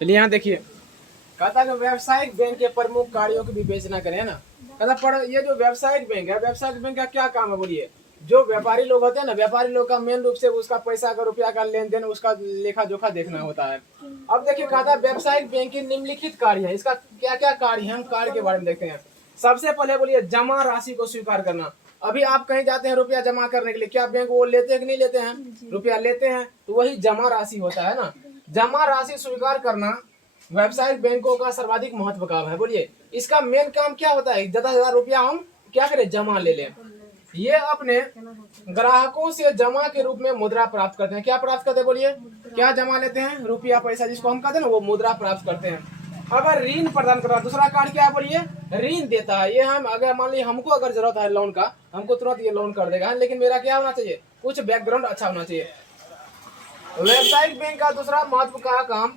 चलिए यहाँ देखिए, कहता है कि व्यावसायिक बैंक के प्रमुख कार्यों की विवेचना करें, है ना। कहता पर ये जो व्यावसायिक बैंक है, व्यावसायिक बैंक का क्या काम है बोलिए। जो व्यापारी लोग होते हैं ना, व्यापारी लोग का मेन रूप से उसका पैसा का रुपया का लेन देन, उसका लेखा जोखा देखना होता है। अब देखिए, कहता है व्यावसायिक बैंक के निम्नलिखित कार्य है, इसका क्या क्या कार्य है, हम कार्य के बारे में देखते हैं। सबसे पहले बोलिए जमा राशि को स्वीकार करना। अभी आप कहीं जाते हैं रुपया जमा करने के लिए, क्या बैंक वो लेते हैं कि नहीं लेते हैं? रुपया लेते हैं, तो वही जमा राशि होता है ना। जमा राशि स्वीकार करना व्यावसायिक बैंकों का सर्वाधिक महत्व काम है। बोलिए इसका मेन काम क्या होता है, ज्यादा से ज्यादा रुपया हम क्या करें, जमा ले लें। ये अपने ग्राहकों से जमा के रूप में मुद्रा प्राप्त करते हैं। क्या प्राप्त करते हैं बोलिए, क्या जमा लेते हैं, रुपया पैसा जिसको हम कहते हैं ना, वो मुद्रा प्राप्त करते हैं। अगर ऋण प्रदान करना, दूसरा कार्य क्या है बोलिए, ऋण देता है। ये हम अगर मान लीजिए हमको अगर जरूरत है लोन का, हमको तुरंत ये लोन कर देगा, लेकिन मेरा क्या होना चाहिए, कुछ बैकग्राउंड अच्छा होना चाहिए। व्यावसायिक बैंक का दूसरा महत्व का काम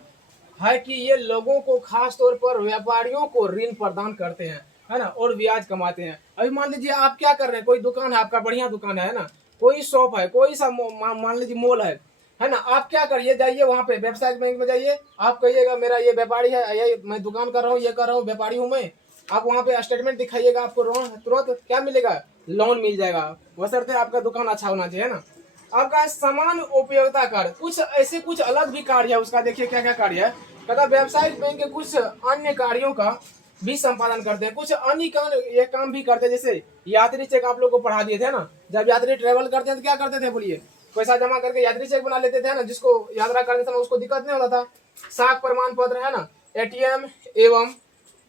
है कि ये लोगों को, खास तौर पर व्यापारियों को ऋण प्रदान करते हैं, है ना, और ब्याज कमाते हैं। अभी मान लीजिए आप क्या कर रहे हैं, कोई दुकान है आपका, बढ़िया दुकान है ना, कोई शॉप है, कोई सा मान लीजिए मॉल है ना। आप क्या करिए, जाइए वहां पे व्यावसायिक बैंक में जाइए, आप कहिएगा मेरा ये व्यापारी है, ये मैं दुकान कर रहा हूँ, ये कर रहा हूँ, व्यापारी हूँ मैं। आप वहाँ पे स्टेटमेंट दिखाइएगा, आपको तुरंत क्या मिलेगा, लोन मिल जाएगा, बशर्ते आपका दुकान अच्छा होना चाहिए ना। आपका समान उपयोगिता कार्य, कुछ ऐसे कुछ अलग भी कार्य है उसका। देखिए क्या क्या कार्य है, कहता व्यावसायिक बैंक के कुछ अन्य कार्यों का भी संपादन करते हैं, कुछ अन्य ये काम भी करते हैं। जैसे यात्री चेक आप लोग को पढ़ा दिए थे ना, जब यात्री ट्रेवल करते हैं तो क्या करते थे बोलिए, पैसा जमा करके यात्री चेक बना लेते थे ना, जिसको यात्रा करने समय उसको दिक्कत नहीं होता था। साख प्रमाण पत्र, है ना, एटीएम एवं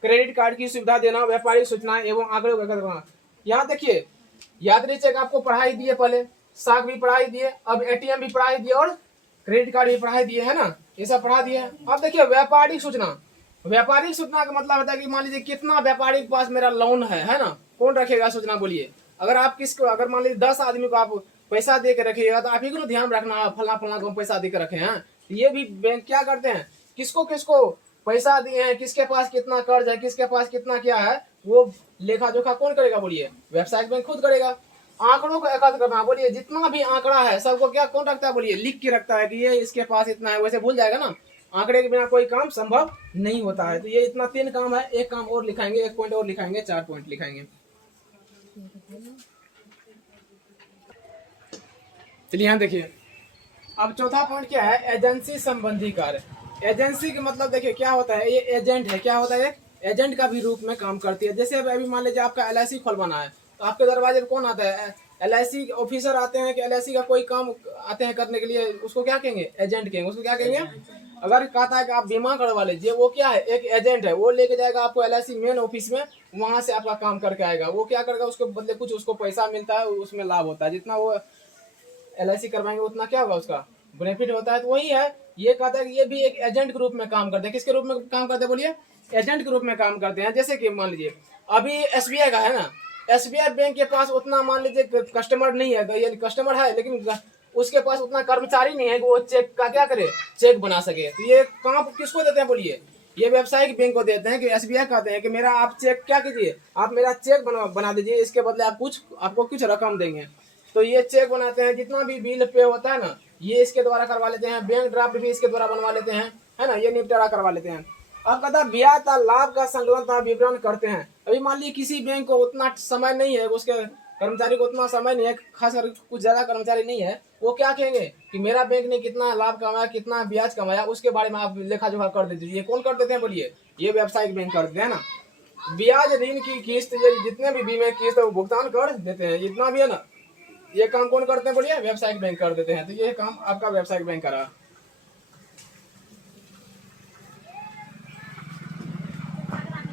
क्रेडिट कार्ड की सुविधा देना, व्यापारिक सूचनाएं एवं आंकड़े वगैरह करना। यहाँ देखिए, यात्री चेक आपको पढ़ाई दिए, पहले साख भी पढ़ाई दिए, अब एटीएम भी पढ़ाई दिए और क्रेडिट कार्ड भी पढ़ाई दिए, है ना, ये सब पढ़ा दिए। अब देखिए व्यापारिक सूचना, व्यापारिक सूचना का मतलब होता है कि मान लीजिए कितना व्यापारी के पास मेरा लोन है ना, कौन रखेगा सूचना बोलिए। अगर आप किसको, अगर मान लीजिए 10 आदमी को आप पैसा दे के रखिएगा, तो आप ही को ध्यान रखना फला फला को पैसा दे के रखे हैं। ये भी बैंक क्या करते हैं, किसको किसको पैसा दिए हैं, किसके पास कितना कर्ज है, किसके पास कितना क्या है, वो लेखा जोखा कौन करेगा बोलिए, व्यवसायिक बैंक खुद करेगा। आंकड़ों को एकत्र करना, बोलिए जितना भी आंकड़ा है सबको क्या कौन रखता है बोलिए, लिख के रखता है कि ये इसके पास इतना है, वैसे भूल जाएगा ना। आंकड़े के बिना कोई काम संभव नहीं होता है। तो ये इतना 3 काम है, एक काम और लिखाएंगे, एक पॉइंट और लिखाएंगे, 4 पॉइंट लिखाएंगे। चलिए यहाँ देखिए, अब चौथा पॉइंट क्या है, एजेंसी संबंधी कार्य। एजेंसी का मतलब देखिए क्या होता है, ये एजेंट है, क्या होता है, एजेंट का भी रूप में काम करती है। जैसे अभी मान लीजिए आपका LIC खुलवाना है, तो आपके दरवाजे पर कौन आता है, LIC ऑफिसर आते हैं कि LIC का कोई काम आते हैं करने के लिए, उसको क्या कहेंगे, एजेंट कहेंगे, उसको क्या कहेंगे। अगर कहता है कि आप बीमा करवा लीजिए, वो क्या है, एक एजेंट है, वो लेके जाएगा आपको LIC मेन ऑफिस में, वहां से आपका काम करके आएगा। वो क्या करेगा, उसके बदले कुछ उसको पैसा मिलता है, उसमें लाभ होता है, जितना वो LIC करवाएंगे उतना क्या होगा, उसका बेनिफिट होता है। तो वही है, ये कहता है कि ये भी एक एजेंट के रूप में काम करते हैं। किसके रूप में काम करते हैं बोलिए, एजेंट के रूप में काम करते हैं। जैसे कि मान लीजिए अभी SBI का है ना, SBI बैंक के पास उतना मान लीजिए कस्टमर नहीं है, ये कस्टमर है लेकिन उसके पास उतना कर्मचारी नहीं है कि वो चेक का क्या करे, चेक बना सके। तो ये काम किसको देते हैं बोलिए, ये व्यावसायिक बैंक को देते हैं। कि SBI कहते हैं कि मेरा आप चेक क्या कीजिए, आप मेरा चेक बना दीजिए, इसके बदले आपको कुछ रकम देंगे। तो ये चेक बनाते हैं, जितना भी बिल पे होता है ना, ये इसके द्वारा करवा लेते हैं। बैंक ड्राफ्ट भी इसके द्वारा बनवा लेते हैं, है ना, ये निपटारा करवा लेते हैं। अब कहता ब्याज का लाभ का संकलन का विवरण करते हैं। अभी मान लीजिए किसी बैंक को उतना समय नहीं है, उसके कर्मचारी को उतना समय नहीं है, खासकर कुछ ज्यादा कर्मचारी नहीं है, वो क्या कहेंगे कि मेरा बैंक ने कितना लाभ कमाया, कितना ब्याज कमाया, उसके बारे में आप लेखा जोखा कर दीजिए। ये कौन कर देते हैं बोलिए, ये व्यावसायिक बैंक कर देते हैं ना। ब्याज, ऋण की किस्त, ये जितने भी बीमे किस्त वो भुगतान कर देते हैं, जितना भी है ना, ये काम कौन करते हैं बोलिए, व्यावसायिक बैंक कर देते हैं। तो ये काम आपका व्यावसायिक बैंक करा।